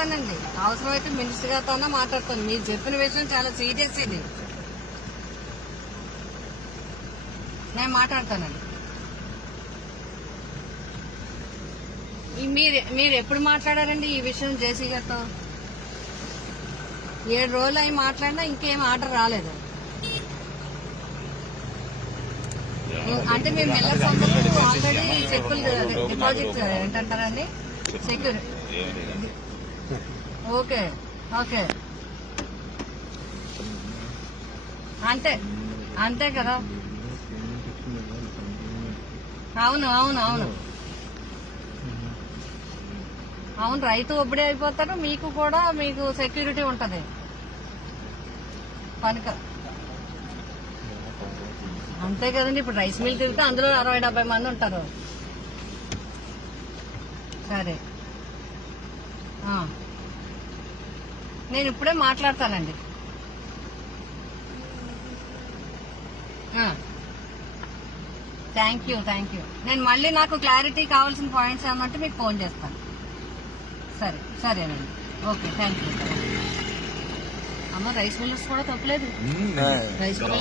మాట్లాడతానండి. అవసరమైతే మినిస్టర్ గారితో అన్నా మాట్లాడతాను. మీరు చెప్పిన విషయం చాలా సీరియస్ ఇది. నేను మాట్లాడతానండి. మీరు మీరు ఎప్పుడు మాట్లాడారండి ఈ విషయం జేసీ గారితో? ఏడు రోజులు అయి మాట్లాడినా ఇంకేం ఆర్డర్ రాలేదు. అంటే మేము మిల్లర్ సందర్భంలో ఆల్రెడీ చెక్కులు డిపాజిట్ ఏంటంటారండి? సెక్యూర్. Okay okay. అంతే అంతే కదా? అవును అవును అవును. అవును రైతు ఒప్పుడే అయిపోతారు మీకు కూడా మీకు సెక్యూరిటీ ఉంటది. పనిక. అంతే కదండి ఇప్పుడు రైస్ మిల్ తిరిగితే అందులో అరవై డెబ్బై మంది ఉంటారు. సరే. ఆ. నేను ఇప్పుడే మాట్లాడతానండి. థ్యాంక్ యూ థ్యాంక్ యూ నేను మళ్ళీ నాకు క్లారిటీ కావాల్సిన పాయింట్స్ ఏమంటే మీకు ఫోన్ చేస్తాను. సరే సరేనండి. ఓకే థ్యాంక్ యూ అమ్మ రైస్ మిల్లర్స్ కూడా తప్పలేదు. Rice millers